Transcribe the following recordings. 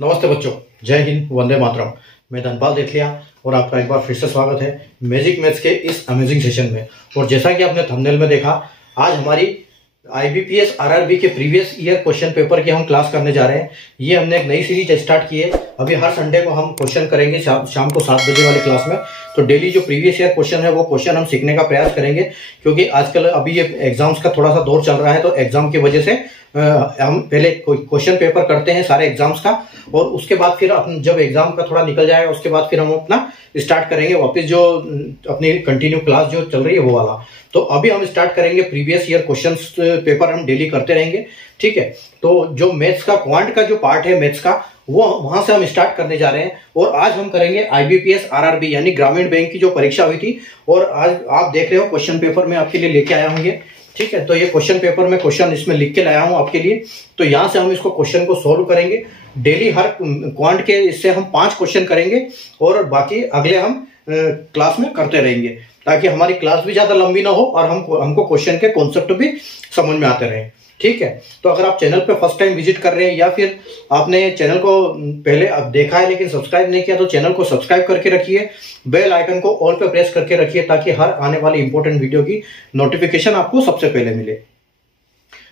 नमस्ते बच्चों, जय हिंद, वंदे मातरम। मैं धनपाल देथलिया और आपका एक बार फिर से स्वागत है मैजिक मैथ्स के इस अमेजिंग सेशन में। और जैसा कि आपने थंबनेल में देखा, आज हमारी IBPS RRB के प्रीवियस ईयर क्वेश्चन पेपर की हम क्लास करने जा रहे हैं। ये हमने एक नई सीरीज स्टार्ट की है। अभी हर संडे को हम क्वेश्चन करेंगे शाम को 7 बजे वाली क्लास में। तो डेली जो प्रीवियस ईयर क्वेश्चन है वो क्वेश्चन हम सीखने का प्रयास करेंगे, क्योंकि आजकल अभी ये एग्जाम्स का थोड़ा सा दौर चल रहा है। तो एग्जाम की वजह से हम पहले क्वेश्चन पेपर करते हैं सारे एग्जाम्स का, और उसके बाद फिर जब एग्जाम का थोड़ा निकल जाएगा उसके बाद फिर हम अपना स्टार्ट करेंगे वापस जो अपनी कंटिन्यू क्लास जो चल रही है वो वाला। तो अभी हम स्टार्ट करेंगे प्रीवियस ईयर क्वेश्चन पेपर, हम डेली करते रहेंगे। ठीक है, तो जो मैथ्स का क्वांट का जो पार्ट है मैथ्स का, वो वहां से हम स्टार्ट करने जा रहे हैं। और आज हम करेंगे IBPS RRB यानी ग्रामीण बैंक की जो परीक्षा हुई थी। और आज आप देख रहे हो क्वेश्चन पेपर में आपके लिए लेके आया हूं ये। ठीक है, तो ये क्वेश्चन पेपर में क्वेश्चन इसमें लिख के लाया हूं आपके लिए। तो यहां से हम इसको क्वेश्चन को सोल्व करेंगे डेली। हर क्वांट के इससे हम 5 क्वेश्चन करेंगे और बाकी अगले हम क्लास में करते रहेंगे, ताकि हमारी क्लास भी ज्यादा लंबी ना हो और हमको क्वेश्चन के कॉन्सेप्ट भी समझ में आते रहे। ठीक है, तो अगर आप चैनल पे फर्स्ट टाइम विजिट कर रहे हैं या फिर आपने चैनल को पहले अब देखा है लेकिन सब्सक्राइब नहीं किया, तो चैनल को सब्सक्राइब करके रखिए, बेल आइकन को ऑल पे प्रेस करके रखिए, ताकि हर आने वाली इंपॉर्टेंट वीडियो की नोटिफिकेशन आपको सबसे पहले मिले।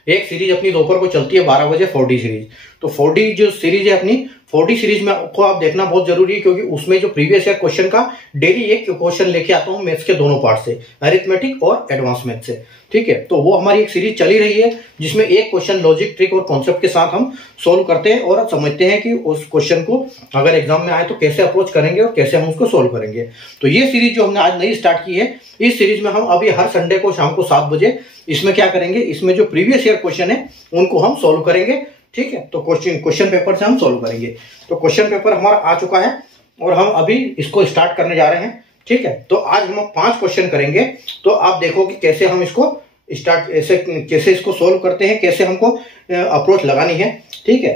एक सीरीज अपनी दोपहर को चलती है 12 बजे, 4D सीरीज। तो 4D जो सीरीज है अपनी, 4D सीरीज में आपको आप देखना बहुत जरूरी है, क्योंकि उसमें जो प्रीवियस ईयर क्वेश्चन का डेली एक क्वेश्चन लेके आता हूं मैथ्स के दोनों पार्ट से, अरिथमेटिक और एडवांस मैथ्स से। ठीक है, तो वो हमारी एक सीरीज चली रही है जिसमें एक क्वेश्चन लॉजिक, ट्रिक और कॉन्सेप्ट के साथ हम सोल्व करते हैं और समझते हैं कि उस क्वेश्चन को अगर एग्जाम में आए तो कैसे अप्रोच करेंगे और कैसे हम उसको सोल्व करेंगे। तो ये सीरीज जो हमने आज नई स्टार्ट की है, इस सीरीज में हम अभी हर संडे को शाम को 7 बजे इसमें क्या करेंगे, इसमें जो प्रीवियस ईयर क्वेश्चन है उनको हम सोल्व करेंगे। ठीक है, तो क्वेश्चन पेपर से हम सोल्व करेंगे। तो क्वेश्चन पेपर हमारा आ चुका है और हम अभी इसको स्टार्ट करने जा रहे हैं। ठीक है, तो आज हम 5 क्वेश्चन करेंगे। तो आप देखो कि कैसे हम इसको स्टार्ट, ऐसे कैसे इसको सोल्व करते हैं, कैसे हमको अप्रोच लगानी है। ठीक है,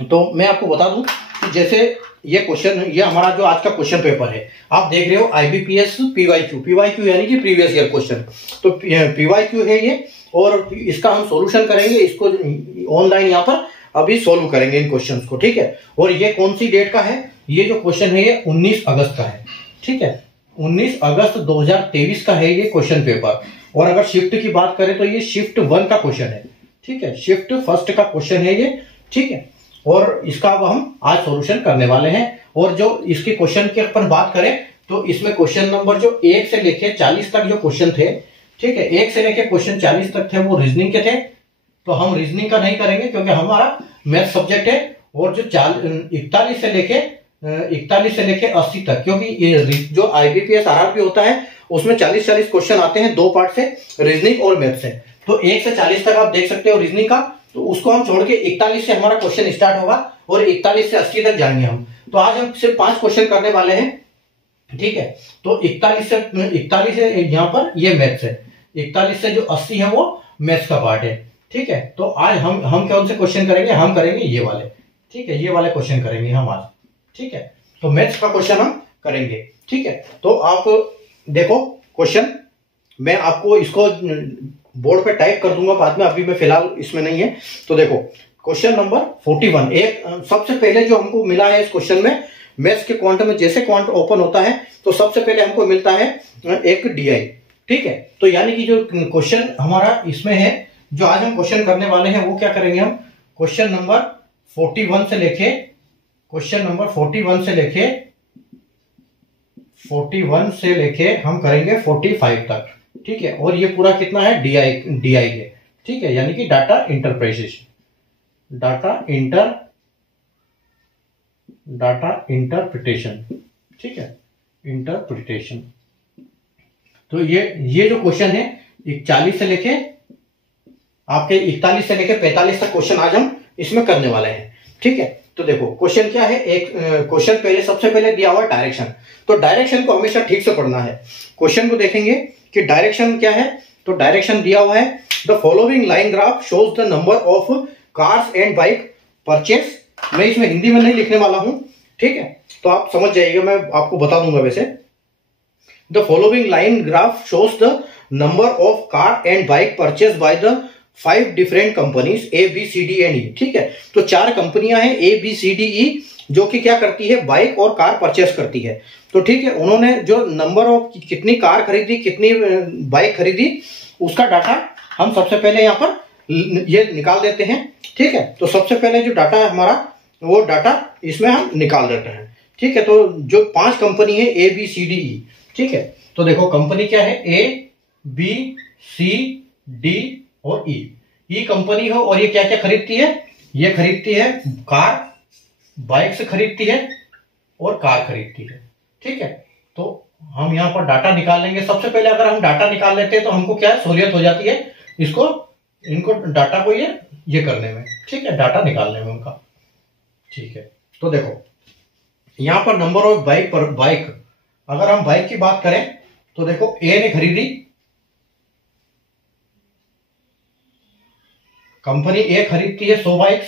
तो मैं आपको बता दूं कि जैसे ये क्वेश्चन, ये हमारा जो आज का क्वेश्चन पेपर है, आप देख रहे हो IBPS PYQ यानी कि प्रीवियस ईयर क्वेश्चन। तो PYQ है ये, और इसका हम सॉल्यूशन करेंगे, इसको ऑनलाइन यहाँ पर अभी सोल्व करेंगे इन क्वेश्चंस को। ठीक है, और ये कौन सी डेट का है, ये जो क्वेश्चन है ये 19 अगस्त का है। ठीक है, 19 अगस्त 2023 का है ये क्वेश्चन पेपर। और अगर शिफ्ट की बात करें तो ये शिफ्ट 1 का क्वेश्चन है। ठीक है, शिफ्ट फर्स्ट का क्वेश्चन है ये। ठीक है, और इसका अब हम आज सॉल्यूशन करने वाले हैं। और जो इसके क्वेश्चन की अपन बात करें तो इसमें क्वेश्चन नंबर जो 1 से लेके 40 तक जो क्वेश्चन थे, ठीक है, 1 से लेके क्वेश्चन 40 तक थे वो रीजनिंग के थे। तो हम रीजनिंग का नहीं करेंगे क्योंकि हमारा मैथ सब्जेक्ट है। और जो 41 से लेके 80 तक, क्योंकि ये जो IBPS RRB होता है उसमें 40 क्वेश्चन आते हैं, 2 पार्ट से, रीजनिंग और मैथ से। तो 1 से 40 तक आप देख सकते हो रीजनिंग का। तो उसको हम छोड़ के 41 से हमारा क्वेश्चन स्टार्ट होगा और 41 से 80 तक जाएंगे हम। तो आज हम सिर्फ 5 क्वेश्चन करने वाले हैं। ठीक है, तो 41 से यहाँ पर ये मैथ्स है, 41 से जो 80 है वो मैथ्स का पार्ट है। ठीक है, तो आज हम कौन से क्वेश्चन करेंगे, हम करेंगे ये वाले। ठीक है, ये वाले क्वेश्चन करेंगे हम आज। ठीक है, तो मैथ्स का क्वेश्चन हम करेंगे। ठीक है, तो आप देखो क्वेश्चन, मैं आपको इसको बोर्ड पे टाइप कर दूंगा बाद में, अभी मैं फिलहाल इसमें नहीं है। तो देखो क्वेश्चन नंबर 41, एक सबसे पहले जो हमको मिला है इस क्वेश्चन में, मैथ्स के क्वांट में जैसे क्वांट ओपन होता है तो सबसे पहले हमको मिलता है एक DI। ठीक है, तो यानी कि जो क्वेश्चन हमारा इसमें है, जो आज हम क्वेश्चन करने वाले हैं वो क्या करेंगे, हम क्वेश्चन नंबर 41 से लेके हम करेंगे 45 तक। ठीक है, और ये पूरा कितना है, DI है। ठीक है, यानी कि डाटा इंटरप्रिटेशन। ठीक है, इंटरप्रिटेशन। तो ये जो क्वेश्चन है 41 से लेके आपके 41 से लेके 45 तक क्वेश्चन आज हम इसमें करने वाले हैं। ठीक है, तो देखो क्वेश्चन क्या है, एक क्वेश्चन पहले सबसे पहले दिया हुआ डायरेक्शन। तो डायरेक्शन को हमेशा ठीक से पढ़ना है। क्वेश्चन को देखेंगे कि डायरेक्शन क्या है। तो डायरेक्शन दिया हुआ है, the following line graph shows the number of cars and bike purchase. मैं इसमें हिंदी में नहीं लिखने वाला हूं। ठीक है, तो आप समझ जाइएगा, मैं आपको बता दूंगा वैसे। The following line graph shows the number of car and bike purchase by the 5 different companies A B C D and E, ठीक है। तो 4 कंपनियां हैं ए बी सी डी ई जो कि क्या करती है, बाइक और कार परचेस करती है। तो ठीक है, उन्होंने जो नंबर ऑफ कितनी कार खरीदी, कितनी बाइक खरीदी, उसका डाटा हम सबसे पहले यहाँ पर ये निकाल देते हैं, ठीक है। तो सबसे पहले जो डाटा है हमारा, वो डाटा इसमें हम निकाल देते हैं, ठीक है। तो जो 5 कंपनी है ए बी सी डी ई, ठीक है। तो देखो कंपनी क्या है, ए बी सी डी और ई। ई कंपनी हो और ये क्या क्या खरीदती है, ये खरीदती है कार, बाइक से खरीदती है और कार खरीदती है, ठीक है। तो हम यहाँ पर डाटा निकाल लेंगे। सबसे पहले अगर हम डाटा निकाल लेते हैं तो हमको क्या है, सहूलियत हो जाती है इनको डाटा को ये करने में, ठीक है, डाटा निकालने में उनका, ठीक है। तो देखो यहाँ पर नंबर ऑफ बाइक, अगर हम बाइक की बात करें तो देखो ए ने खरीदी, कंपनी ए खरीदती है 100 बाइक्स,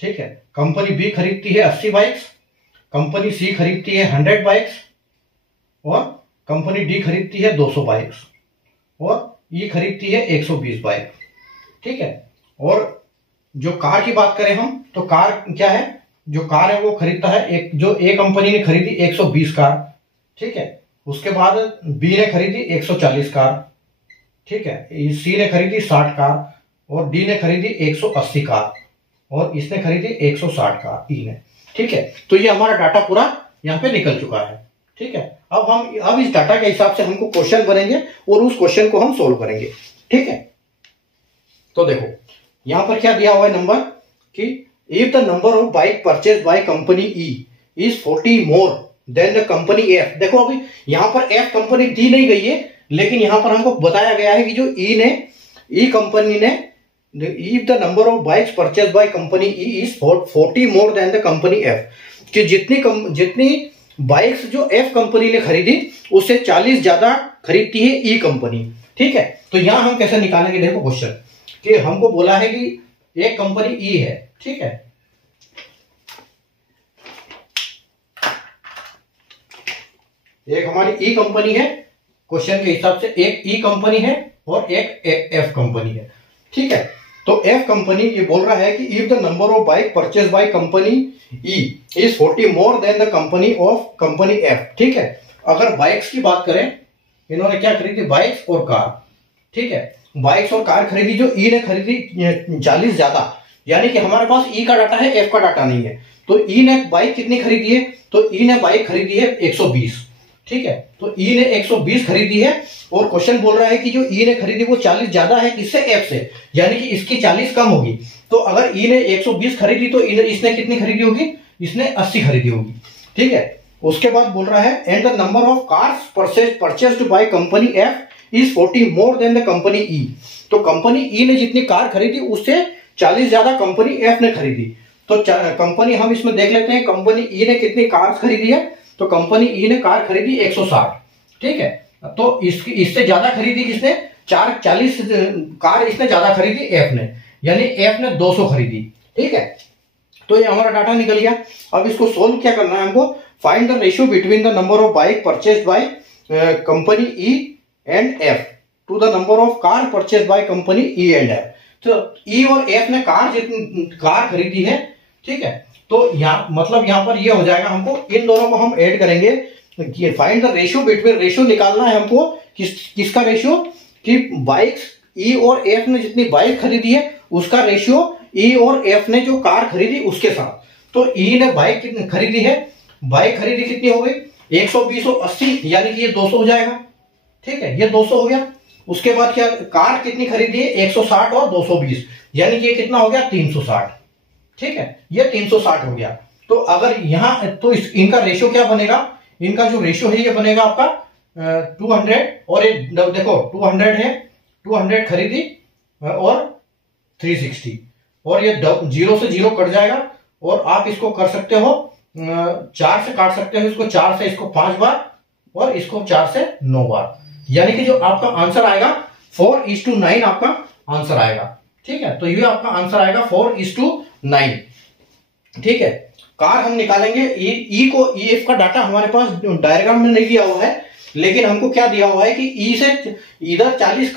ठीक है। कंपनी बी खरीदती है 80 बाइक्स, कंपनी सी खरीदती है 100 बाइक्स और कंपनी डी खरीदती है 200 बाइक्स और ई खरीदती है 120 बाइक, ठीक है। और जो कार की बात करें हम, तो कार क्या है, जो कार है वो खरीदता है जो ए कंपनी ने खरीदी 120 कार, ठीक है। उसके बाद बी ने खरीदी 140 कार, ठीक है। सी ने खरीदी 60 कार और डी ने खरीदी 180 कार और इसने खरीदी 160 कार, ई ने, ठीक है। तो ये हमारा डाटा पूरा यहाँ पे निकल चुका है, ठीक है। अब इस डाटा के हिसाब से हमको क्वेश्चन बनेंगे और उस क्वेश्चन को हम सोल्व करेंगे, ठीक है। तो देखो यहां पर क्या दिया हुआ है नंबर, कि if the number of bike purchase by company E is 40 more than the company F. देखो अभी यहां पर एफ कंपनी दी नहीं गई है, लेकिन यहां पर हमको बताया गया है कि जो ई कंपनी ने, if the number of bikes purchase by company E is 40 more than the company F, कि जितनी बाइक्स जो एफ कंपनी ने खरीदी उससे 40 ज्यादा खरीदती है ई कंपनी, ठीक है। तो यहां हम कैसे निकालेंगे, देखो क्वेश्चन कि हमको बोला है कि एक कंपनी ई है, ठीक है। एक हमारी ई कंपनी है, क्वेश्चन के हिसाब से एक ई कंपनी है और एक एफ कंपनी है, ठीक है। तो एफ कंपनी ये बोल रहा है कि if the number of bike purchase by company E is 40 more than the company F, ठीक है। अगर बाइक्स की बात करें, इन्होंने क्या खरीदी, बाइक्स और कार, ठीक है। बाइक्स और कार खरीदी, जो ई ने खरीदी 40 ज्यादा, यानी कि हमारे पास ई का डाटा है, एफ का डाटा नहीं है। तो ई ने बाइक कितनी खरीदी है, तो ई ने बाइक खरीदी है 120, ठीक है। तो ई ने 120 खरीदी है और क्वेश्चन बोल रहा है कि जो ई ने खरीदी वो 40 ज्यादा है किससे, एफ से, यानी कि इसकी 40 कम होगी। तो अगर ई ने 120 खरीदी तो इसने कितनी खरीदी होगी, इसने 80 खरीदी होगी, ठीक है। उसके बाद बोल रहा है and the number of cars purchased by company F is 40 more than the company E. तो कंपनी ई ने जितनी कार खरीदी उससे 40 ज्यादा कंपनी एफ ने खरीदी। तो कंपनी हम इसमें देख लेते हैं, कंपनी ई ने कितनी कार खरीदी है, तो कंपनी ई ने कार खरीदी 160, ठीक है। तो इससे ज्यादा खरीदी किसने, 40 कार इसने ज्यादा खरीदी एफ ने, यानी एफ ने 200 खरीदी, ठीक है। तो ये हमारा डाटा निकल गया। अब इसको सोल्व क्या करना है हमको, find the ratio between the number of bike purchased by company E and F two the number of car purchased by company E and F. तो ई और एफ ने कार खरीदी है, ठीक है। तो यहाँ पर ये हो जाएगा, हमको इन दोनों को हम ऐड करेंगे, find the ratio between, ratio निकालना है हमको किसका रेशियो, कि बाइक्स ई और एफ ने जितनी बाइक खरीदी है उसका रेशियो ई और एफ ने जो कार खरीदी उसके साथ। तो ई ने बाइक कितनी खरीदी है, बाइक खरीदी कितनी हो गई 120 और 80, यानी कि ये 200 हो जाएगा, ठीक है, ये 200 हो गया। उसके बाद क्या, कार कितनी खरीदी है 160 और 220, यानी कि ये कितना हो गया 360, ठीक है, ये 360 हो गया। तो अगर यहां तो इनका रेशियो क्या बनेगा, इनका जो रेशियो है ये बनेगा आपका 200, और ये देखो 200 है, 200 खरीदी और 360, और ये 0 से 0 कट जाएगा और आप इसको कर सकते हो 4 से काट सकते हो, इसको 4 से इसको 5 बार और इसको 4 से 9 बार, यानी कि जो आपका आंसर आएगा 4:9 आपका आंसर आएगा, ठीक है। तो ये आपका आंसर आएगा 4:9, ठीक है। कार हम निकालेंगे, ई को ई एफ का डाटा हमारे पास डायग्राम में नहीं दिया हुआ है, लेकिन हमको क्या दिया हुआ है कि ई से इधर 40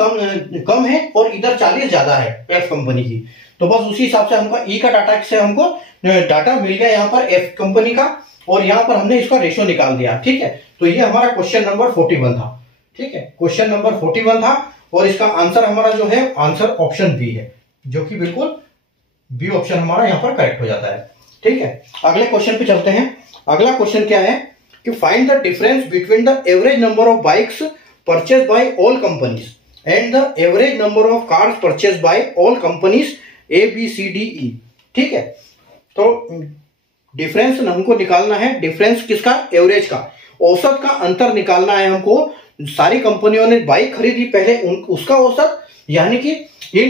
कम है और इधर 40 ज्यादा है एफ कंपनी की। तो बस उसी हिसाब से हमको ई का डाटा से हमको डाटा मिल गया यहाँ पर एफ कंपनी का, और यहाँ पर हमने इसका रेशो निकाल दिया। ठीक है, तो ये हमारा क्वेश्चन नंबर 41 था। ठीक है, क्वेश्चन नंबर 41 था और इसका आंसर हमारा जो है आंसर ऑप्शन बी है, जो कि बिल्कुल बी ऑप्शन हमारा यहाँ पर करेक्ट हो जाता है। ठीक है, अगले क्वेश्चन पे चलते हैं। अगला क्वेश्चन क्या है कि find the difference between the average number of bikes purchase by all companies and the average number of cars purchase by all companies A B C D E. ठीक है, तो डिफरेंस हमको निकालना है। डिफरेंस किसका? एवरेज का, औसत का अंतर निकालना है हमको। सारी कंपनियों ने बाइक खरीदी पहले, उसका औसत, यानी कि ये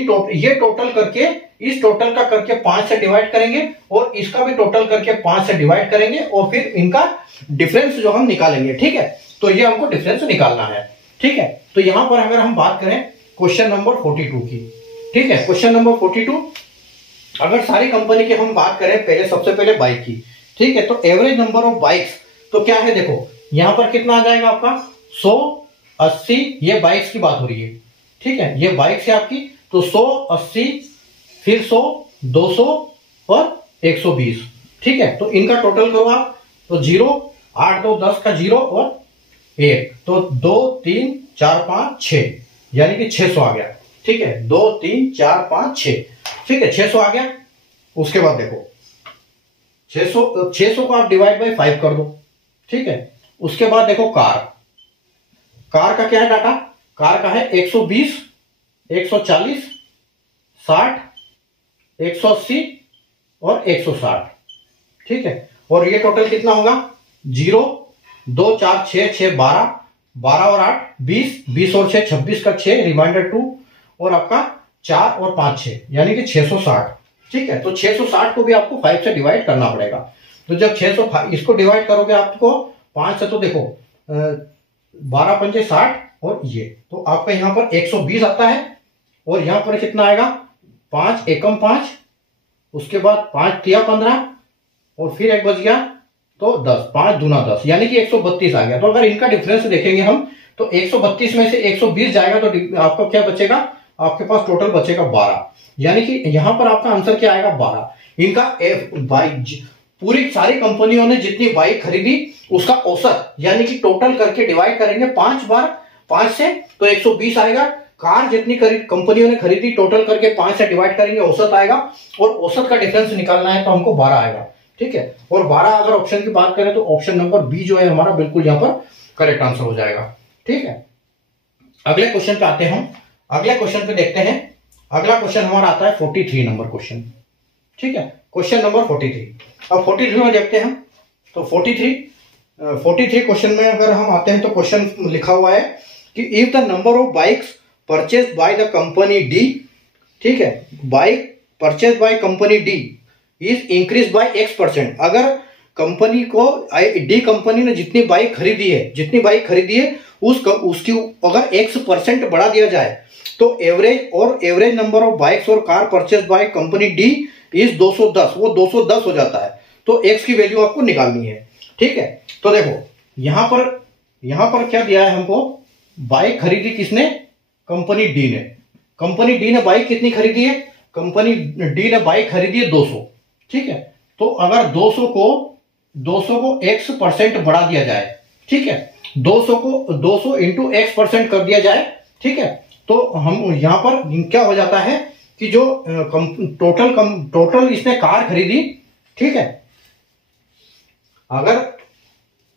टोटल करके इस टोटल का करके 5 से डिवाइड करेंगे और इसका भी टोटल करके 5 से डिवाइड करेंगे और फिर इनका डिफरेंस जो हम निकालेंगे। ठीक है, तो ये हमको डिफरेंस निकालना है। ठीक है, तो यहां पर अगर हम बात करें क्वेश्चन नंबर 42 की, ठीक है, क्वेश्चन नंबर 42 अगर सारी कंपनी की हम बात करें, पहले सबसे पहले बाइक की। ठीक है, तो एवरेज नंबर ऑफ बाइक्स तो क्या है, देखो यहां पर कितना आ जाएगा आपका 100, 80, ये बाइक्स की बात हो रही है। ठीक है, ये बाइक्स है आपकी, तो 100, 80, फिर 100, 200 और 120। ठीक है, तो इनका टोटल करो आप, तो 0, 8, 2, 10 का 0 और 1, तो 2, 3, 4, 5, 6, यानी कि 600 आ गया। ठीक है, 2, 3, 4, 5, 6, ठीक है, 600 आ गया। उसके बाद देखो 600 को आप डिवाइड बाय 5 कर दो। ठीक है, उसके बाद देखो कार का क्या है डाटा, कार का है 120, 140, 60, 180 और 160। ठीक है, और ये टोटल कितना होगा, 0, 2, 4, 6, 6, 12, 12 और 8, 20, 20 और 6, 26 का 6, रिमाइंडर 2 और आपका 4 और 5, 6, यानी कि 660। ठीक है, तो 660 को भी आपको 5 से डिवाइड करना पड़ेगा। तो जब 600 इसको डिवाइड करोगे आपको 5 से, तो देखो 12 पंजे 60 और ये, तो आपका यहां पर 120 आता है और यहां पर कितना आएगा, 5 एकम 5, उसके बाद 5 तिया 15 और फिर एक बच गया तो 10, 5 दूना 10, यानी कि 132 आ गया। तो अगर इनका डिफरेंस देखेंगे हम, तो 132 में से 120 जाएगा तो आपको क्या बचेगा, आपके पास टोटल बचेगा 12, यानी कि यहां पर आपका आंसर क्या आएगा, 12। इनका बाइक, पूरी सारी कंपनियों ने जितनी बाइक खरीदी उसका औसत, यानी कि टोटल करके डिवाइड करेंगे 5 बार 5 से, तो 120 आएगा। कार जितनी कंपनियों ने खरीदी टोटल करके 5 से डिवाइड करेंगे, औसत आएगा, और औसत का डिफरेंस निकालना है तो हमको 12 आएगा। ठीक है, और 12 अगर ऑप्शन की बात करें तो ऑप्शन नंबर बी जो है हमारा बिल्कुल यहां पर करेक्ट आंसर हो जाएगा। ठीक है, अगले क्वेश्चन पे आते हैं हम। अगले क्वेश्चन पे देखते हैं। अगला क्वेश्चन हमारा आता है 43 नंबर क्वेश्चन। ठीक है, क्वेश्चन नंबर 43। अब 43 में देखते हैं, तो 43 क्वेश्चन में अगर हम आते हैं तो क्वेश्चन लिखा हुआ है कि if the number of bikes purchase by the company D, ठीक है, bike purchase by company D is increase by x%, अगर कंपनी को डी कंपनी ने जितनी बाइक खरीदी है उसकी अगर x% बढ़ा दिया जाए तो एवरेज नंबर ऑफ बाइक्स और car purchase by company D is 210, वो 210 हो जाता है। तो x की वैल्यू आपको निकालनी है। ठीक है, तो देखो यहां पर क्या दिया है हमको, बाइक खरीदी किसने, कंपनी डी ने। कंपनी डी ने बाइक कितनी खरीदी है, कंपनी डी ने बाइक खरीदी है 200। ठीक है, तो अगर 200 को x% बढ़ा दिया जाए, ठीक है, 200 इंटू x% कर दिया जाए, ठीक है, तो हम यहां पर क्या हो जाता है कि जो टोटल इसने कार खरीदी, ठीक है, अगर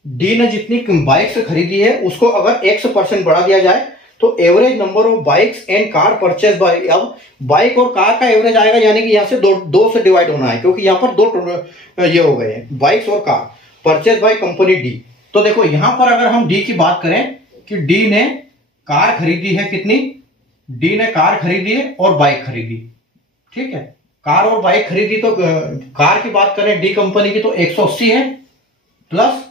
डी ने जितनी बाइक्स खरीदी है उसको अगर x% बढ़ा दिया जाए तो average number of bikes and car purchase bye, अब बाइक और कार का एवरेज आएगा, यानी कि यहां से दो से डिवाइड होना है, क्योंकि यहां पर दो ये हो गए हैं, बाइक्स और car purchase by company D. तो देखो यहां पर अगर हम डी की बात करें कि डी ने कार खरीदी है कितनी, डी ने कार खरीदी है और बाइक खरीदी। ठीक है, कार और बाइक खरीदी, तो कार की बात करें डी कंपनी की तो 180 है, प्लस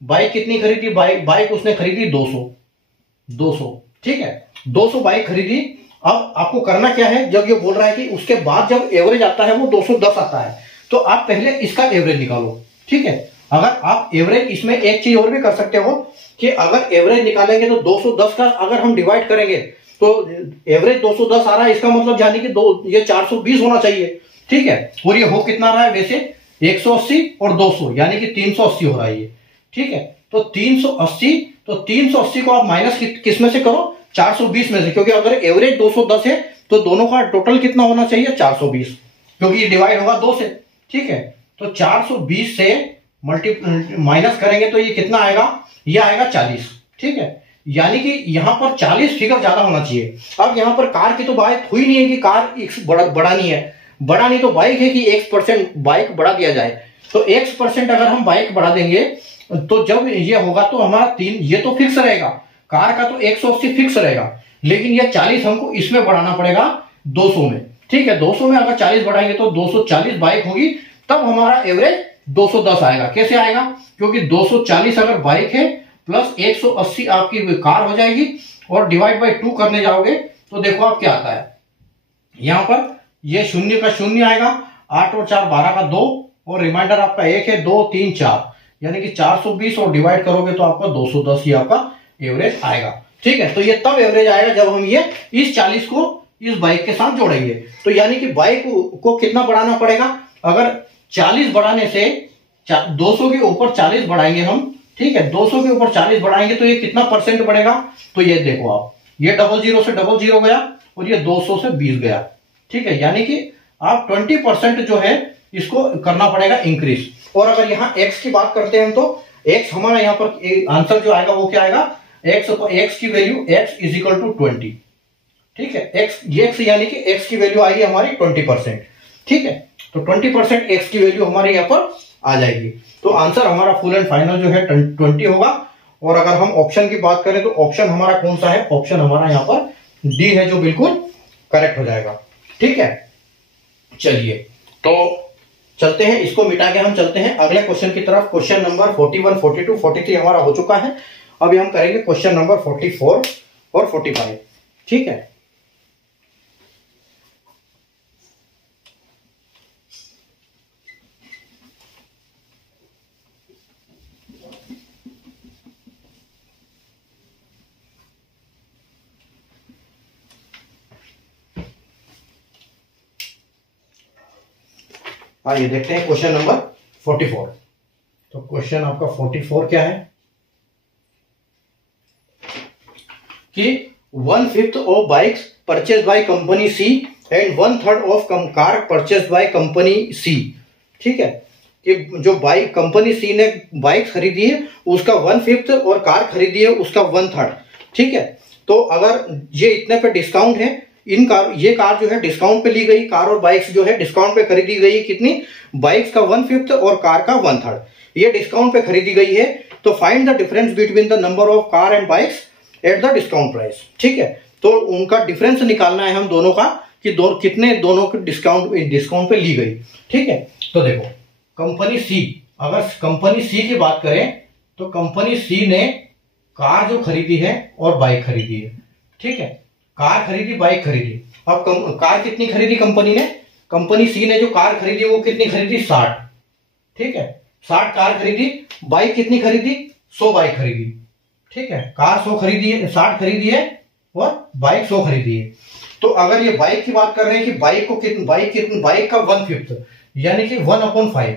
बाइक कितनी खरीदी, बाइक उसने खरीदी 200। ठीक है, 200 बाइक खरीदी। अब आपको करना क्या है, जब ये बोल रहा है कि उसके बाद जब एवरेज आता है वो 210 आता है, तो आप पहले इसका एवरेज निकालो। ठीक है, अगर आप एवरेज, इसमें एक चीज और भी कर सकते हो कि अगर एवरेज निकालेंगे तो 210 का अगर हम डिवाइड करेंगे तो एवरेज 210 आ रहा है, इसका मतलब यानी कि ये 420 होना चाहिए। ठीक है, और ये हो कितना रहा है वैसे 180 और 200 यानी कि 380 हो रहा है ये। ठीक है, तो 380 को आप माइनस किस में से करो, 420 में से, क्योंकि अगर एवरेज 210 है तो दोनों का टोटल कितना होना चाहिए 420, क्योंकि ये डिवाइड होगा 2 से। ठीक है, तो 420 से माइनस करेंगे तो ये कितना आएगा, ये आएगा 40। ठीक है, यानी कि यहां पर 40 फिगर ज्यादा होना चाहिए। अब यहां पर कार की तो बात हुई नहीं है कि कार x बढ़ानी है, बढ़ा नहीं तो बाइक है कि x% बाइक बढ़ा दिया जाए। तो x% अगर हम बाइक बढ़ा देंगे तो जब ये होगा तो हमारा 3, ये तो फिक्स रहेगा, कार का तो 180 फिक्स रहेगा, लेकिन ये 40 हमको इसमें बढ़ाना पड़ेगा 200 में। ठीक है, 200 में अगर 40 बढ़ाएंगे तो 240 बाइक होगी, तब हमारा एवरेज 210 आएगा। कैसे आएगा, क्योंकि 240 अगर बाइक है प्लस 180 आपकी कार हो जाएगी, और डिवाइड बाई 2 करने जाओगे तो देखो आप क्या आता है, यहां पर ये 0 का 0 आएगा, 8 और 4 12 का 2, और रिमाइंडर आपका 1 है, 2 3 4, यानी कि 420 और डिवाइड करोगे तो आपका 210 ही आपका एवरेज आएगा। ठीक है, तो ये तब एवरेज आएगा जब हम ये इस 40 को इस बाइक के साथ जोड़ेंगे। तो यानी कि बाइक को कितना बढ़ाना पड़ेगा, अगर 40 बढ़ाने से 200 के ऊपर 40 बढ़ाएंगे हम, ठीक है, 200 के ऊपर 40 बढ़ाएंगे तो ये कितना परसेंट बढ़ेगा, तो ये देखो आप, ये 00 से 00 गया और ये 200 से 20 गया। ठीक है, यानी कि आप 20% जो है इसको करना पड़ेगा इंक्रीज। और अगर यहाँ x की बात करते हैं तो x हमारा यहाँ पर आंसर जो आएगा वो क्या आएगा, x की value x is equal to 20। ठीक है, x यानी कि x की वैल्यू आएगी हमारी 20%। ठीक है, तो 20% x की वैल्यू हमारे यहाँ पर आ जाएगी। तो आंसर हमारा फुल एंड फाइनल जो है 20 होगा। और अगर हम ऑप्शन की बात करें तो ऑप्शन हमारा कौन सा है, ऑप्शन हमारा यहाँ पर डी है जो बिल्कुल करेक्ट हो जाएगा। ठीक है, चलिए तो चलते हैं, इसको मिटा के हम चलते हैं अगले क्वेश्चन की तरफ। क्वेश्चन नंबर 41, 42, 43 हमारा हो चुका है। अभी हम करेंगे क्वेश्चन नंबर 44 और 45। ठीक है, आइए देखते हैं क्वेश्चन नंबर 44। तो क्वेश्चन आपका 44 क्या है कि 1/5 of bikes purchase by company C and 1/3 of car purchase by company C. ठीक है, कि जो बाइक कंपनी सी ने बाइक खरीदी है उसका 1/5 और कार खरीदी है उसका 1/3। ठीक है, तो अगर ये इतने पे डिस्काउंट है, ये कार जो है डिस्काउंट पे ली गई, कार और बाइक्स जो है डिस्काउंट पे खरीदी गई, कितनी, बाइक्स का 1/5 और कार का 1/3, ये डिस्काउंट पे खरीदी गई है। तो find the difference between the number of car and bikes at the discount price. ठीक है, तो उनका डिफरेंस निकालना है हम दोनों का कि कितने दोनों के डिस्काउंट पे ली गई। ठीक है, तो देखो कंपनी सी, अगर कंपनी सी की बात करें तो कंपनी सी ने कार जो खरीदी है और बाइक खरीदी है। ठीक है, कार खरीदी बाइक खरीदी। अब कार कितनी खरीदी कंपनी ने, कंपनी सी ने जो कार खरीदी वो कितनी खरीदी 60। ठीक है, 60 कार खरीदी। बाइक कितनी खरीदी, 100 बाइक खरीदी। ठीक है, कार 100 खरीदी है, 60 खरीदी है और बाइक 100 खरीदी है। तो अगर ये बाइक की बात कर रहे हैं कि बाइक का 1/5 यानी कि 1/5।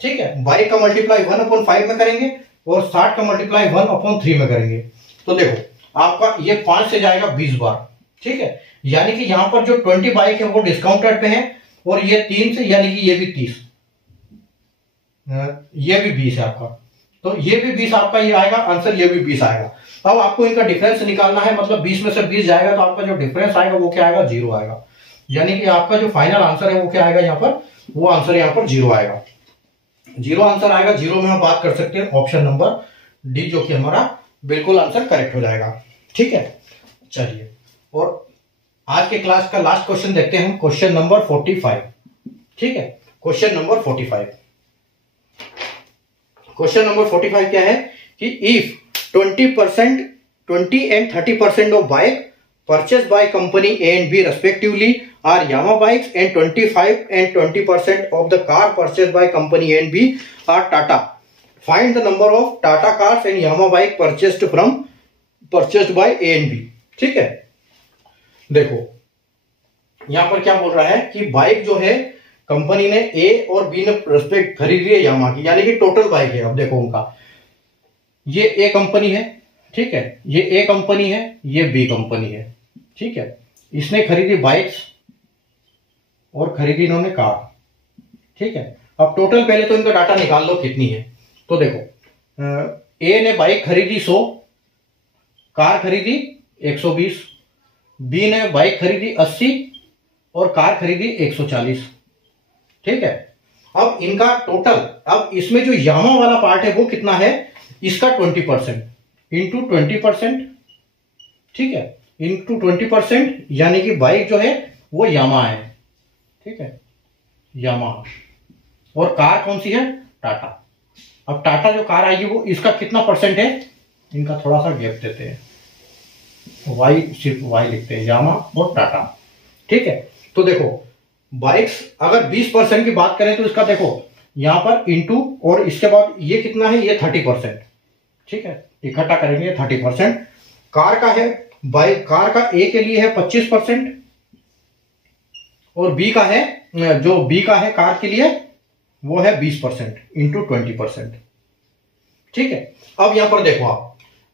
ठीक है, बाइक का मल्टीप्लाई 1/5 में करेंगे और 60 का मल्टीप्लाई 1/3 में करेंगे। तो देखो आपका ये 5 से जाएगा 20 बार। ठीक है, यानी कि यहां पर जो 20 बाइक है वो डिस्काउंट रेट पे है, और ये 3 से यानी कि ये भी 30, ये भी 20 है आपका। तो ये भी 20 आपका ये आएगा आंसर, ये भी 20 आएगा। अब आपको इनका डिफरेंस निकालना है, मतलब 20 में से 20 जाएगा तो आपका जो डिफरेंस आएगा वो क्या आएगा, 0 आएगा। यानी कि आपका जो फाइनल आंसर है वो क्या आएगा, यहाँ पर वो आंसर यहाँ पर 0 आएगा। 0 आंसर आएगा। 0 में हम बात कर सकते हैं ऑप्शन नंबर डी, जो कि हमारा बिल्कुल आंसर करेक्ट हो जाएगा। ठीक है, चलिए और आज के क्लास का लास्ट क्वेश्चन देखते हैं हम, क्वेश्चन नंबर 45। ठीक है, क्वेश्चन नंबर 45। क्वेश्चन नंबर 45 क्या है कि if 20 and 30% of bike purchased by company A and B respectively are Yamaha bikes, and 25 and 20% of the car purchased by company A and B are Tata find the number of Tata cars and Yamaha bike purchased by A and B. ठीक है, देखो यहां पर क्या बोल रहा है कि बाइक जो है कंपनी ने ए और बी ने रेस्पेक्ट खरीदी है यामा की, यानी कि टोटल बाइक है। अब देखो उनका, ये ए कंपनी है, ठीक है, ये ए कंपनी है, ये बी कंपनी है। ठीक है, इसने खरीदी बाइक्स और खरीदी इन्होंने कार। ठीक है, अब टोटल पहले तो इनका डाटा निकाल लो कितनी है। तो देखो ए ने बाइक खरीदी 100, कार खरीदी 120, बी ने बाइक खरीदी 80 और कार खरीदी 140। ठीक है, अब इनका टोटल, अब इसमें जो यामा वाला पार्ट है वो कितना है, इसका 20% इंटू 20%। ठीक है, इंटू 20%, यानी कि बाइक जो है वो यामा है। ठीक है, यामा, और कार कौन सी है, टाटा। अब टाटा जो कार आएगी वो इसका कितना परसेंट है, इनका थोड़ा सा गैप देते हैं, वाई, सिर्फ वाई लिखते हैं, यामा और टाटा। ठीक है, तो देखो बाइक्स अगर 20% की बात करें तो इसका देखो यहां पर इंटू, और इसके बाद ये कितना है, ये 30%। ठीक है, इकट्ठा करेंगे 30%। कार का है, बाइक कार का ए के लिए है 25% और बी का है, जो बी का है कार के लिए वो है 20% इंटू 20%। ठीक है, अब यहां पर देखो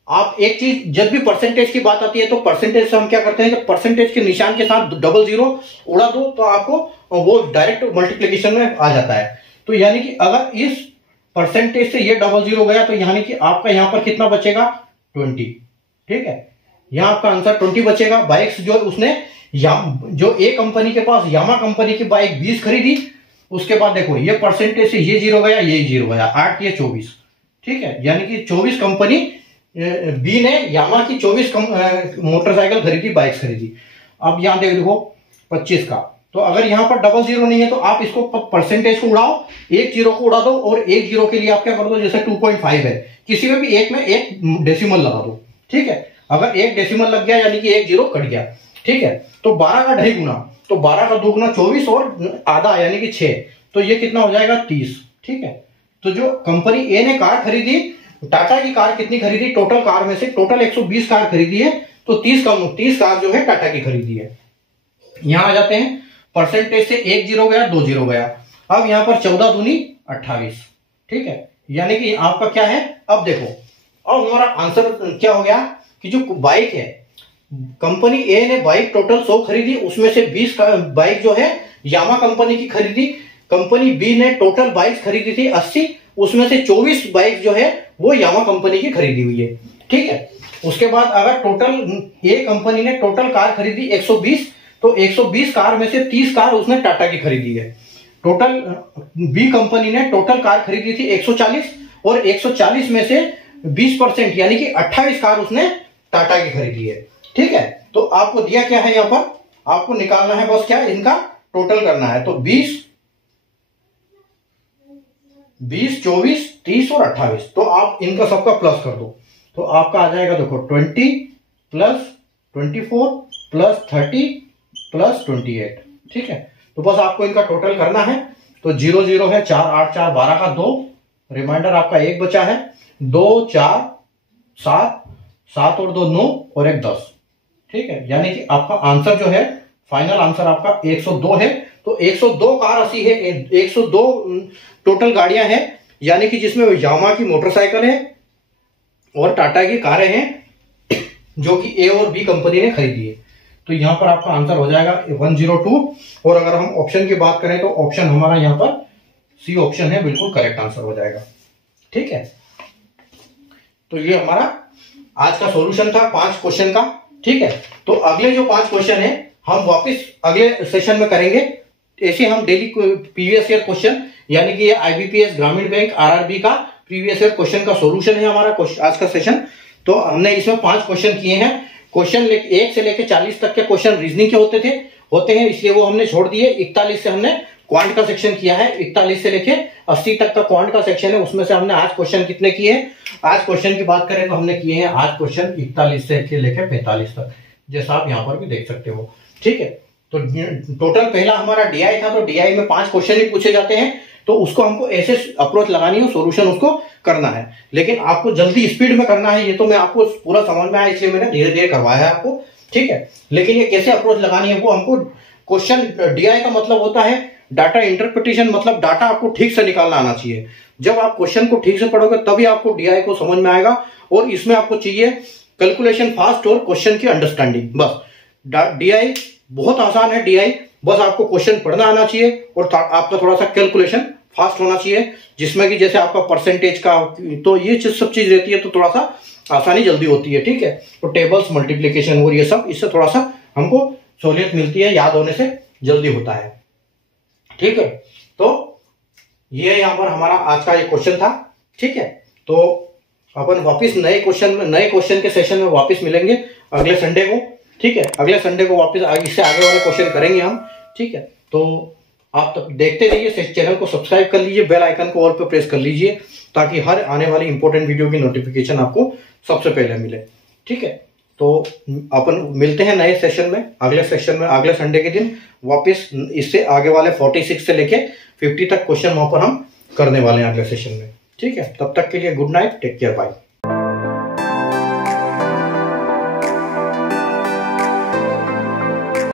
आप एक चीज, जब भी परसेंटेज की बात आती है तो परसेंटेज से हम क्या करते हैं कि परसेंटेज के निशान के साथ डबल जीरो उड़ा दो तो आपको वो डायरेक्ट मल्टीप्लिकेशन में आ जाता है। तो यानी कि अगर इस परसेंटेज से ये डबल जीरो गया तो यानी कि आपका यहां पर कितना बचेगा, 20। ठीक है, यहां आपका आंसर 20 बचेगा। बाइक्स जो उसने जो ए कंपनी के पास यामा कंपनी की बाइक 20 खरीदी, उसके बाद देखो ये परसेंटेज से ये जीरो गया, ये जीरो गया, 8 ये 24। ठीक है, यानी कि 24 कंपनी बी ने यामा की 24 मोटरसाइकिल खरीदी, बाइक्स खरीदी। अब यहां देखो 25 का, तो अगर यहां पर डबल जीरो नहीं है तो आप इसको परसेंटेज को उड़ाओ, एक जीरो को उड़ा दो और एक जीरो के लिए आप क्या कर दो, जैसे 2.5 है, किसी में भी एक में एक डेसिमल लगा दो। ठीक है, अगर एक डेसिमल लग गया यानी कि एक जीरो कट गया। ठीक है, तो 12 का 2.5 गुना, तो 12 का 2 गुना 24 और आधा यानी कि 6, तो ये कितना हो जाएगा, 30। ठीक है, तो जो कंपनी ए ने कार खरीदी, टाटा की कार कितनी खरीदी, टोटल कार में से टोटल 120 कार खरीदी है, तो 30 कार जो है टाटा की खरीदी है। यहां आ जाते हैं, परसेंटेज से एक जीरो गया, 2 जीरो गया। अब यहां पर 14 दूनी 28। ठीक है, यानी कि आपका क्या है, अब देखो अब हमारा आंसर क्या हो गया कि जो बाइक है, कंपनी ए ने बाइक टोटल 100 खरीदी, उसमें से 20 बाइक जो है यामा कंपनी की खरीदी। कंपनी बी ने टोटल बाइक खरीदी थी 80, उसमें से 24 बाइक जो है वो यामा कंपनी की खरीदी हुई है। ठीक है, उसके बाद अगर टोटल ए कंपनी ने टोटल कार खरीदी 120, तो 120 कार में से 30 कार उसने टाटा की खरीदी है। टोटल बी कंपनी ने टोटल कार खरीदी थी 140 और 140 में से 20% यानी कि 28 कार उसने टाटा की खरीदी है। ठीक है, तो आपको दिया क्या है, यहां पर आपको निकालना है बस क्या, इनका टोटल करना है। तो 20, 24, 30 और 28, तो आप इनका सबका प्लस कर दो तो आपका आ जाएगा, देखो 20 प्लस 24 प्लस 30 प्लस 28। ठीक है, तो बस आपको इनका टोटल करना है। तो 0 0 है, 4 8 4 12 का 2, रिमाइंडर आपका 1 बचा है, 2 4 7 7 और 2 9 और 1 10। ठीक है, यानी कि आपका आंसर जो है, फाइनल आंसर आपका 102 है। तो 102 कार ऐसी है, 102 टोटल गाड़ियां हैं, यानी कि जिसमें यामा की मोटरसाइकिल है और टाटा की कारें हैं जो कि ए और बी कंपनी ने खरीदी है। तो यहां पर आपका आंसर हो जाएगा 102। और अगर हम ऑप्शन की बात करें तो ऑप्शन हमारा यहां पर सी ऑप्शन है, बिल्कुल करेक्ट आंसर हो जाएगा। ठीक है, तो ये हमारा आज का सॉल्यूशन था 5 क्वेश्चन का। ठीक है, तो अगले जो 5 क्वेश्चन है हम वापस अगले सेशन में करेंगे। ऐसे हम डेली प्रीवियस ईयर क्वेश्चन, यानी कि ये आईबीपीएस ग्रामीण बैंक आरआरबी का प्रीवियस ईयर क्वेश्चन का सॉल्यूशन है हमारा आज का सेशन। तो हमने इसमें 5 क्वेश्चन किए हैं। क्वेश्चन 1 से लेकर 40 तक के क्वेश्चन रीजनिंग के होते हैं, इसलिए वो हमने छोड़ दिए। 41 से हमने क्वांट का सेक्शन किया है, 41 से लेके 80 तक का क्वांट का सेक्शन है, उसमें से हमने आज क्वेश्चन कितने किए हैं। आज क्वेश्चन की बात करें तो हमने किए हैं आज क्वेश्चन 41 से लेकर 45 तक, जैसा आप यहाँ पर भी देख सकते हो। ठीक है, तो टोटल पहला हमारा डीआई था, तो डीआई में 5 क्वेश्चन ही पूछे जाते हैं, तो उसको हमको ऐसे अप्रोच लगानी हो, सॉल्यूशन उसको करना है, लेकिन आपको जल्दी स्पीड में करना है, ये तो मैं आपको पूरा समझ में आया इसलिए मैंने धीरे धीरे करवाया है आपको, ठीक है। लेकिन ये कैसे अप्रोच लगानी है वो हमको, क्वेश्चन डीआई का मतलब होता है डाटा इंटरप्रिटेशन, मतलब डाटा आपको ठीक से निकालना आना चाहिए। जब आप क्वेश्चन को ठीक से पढ़ोगे तभी आपको डीआई को समझ में आएगा, और इसमें आपको चाहिए कैलकुलेशन फास्ट और क्वेश्चन की अंडरस्टैंडिंग। बस डीआई बहुत आसान है, डीआई बस आपको क्वेश्चन पढ़ना आना चाहिए और आपका थोड़ा सा कैलकुलेशन फास्ट होना चाहिए, जिसमें कि जैसे आपका परसेंटेज का, तो ये सब चीज रहती है तो थोड़ा सा आसानी जल्दी होती है, ठीक है। तो टेबल्स, मल्टीप्लिकेशन और ये सब, इससे थोड़ा सा हमको सहूलियत मिलती है, याद होने से जल्दी होता है, ठीक है। तो ये यहाँ पर हमारा आज का ये क्वेश्चन था, ठीक है। तो अपन वापस नए क्वेश्चन के सेशन में वापस मिलेंगे अगले संडे को, ठीक है। अगले संडे को वापस इससे आगे वाले क्वेश्चन करेंगे हम, ठीक है। तो आप तब देखते रहिए, चैनल को सब्सक्राइब कर लीजिए, बेल आइकन को ऑल पे प्रेस कर लीजिए, ताकि हर आने वाली इंपॉर्टेंट वीडियो की नोटिफिकेशन आपको सबसे पहले मिले, ठीक है। तो अपन मिलते हैं नए सेशन में, अगले सेशन में अगले संडे के दिन वापस इससे आगे वाले 46 से लेके 50 तक क्वेश्चन वहां पर हम करने वाले हैं अगले सेशन में, ठीक है। तब तक के लिए good night, take care, bye.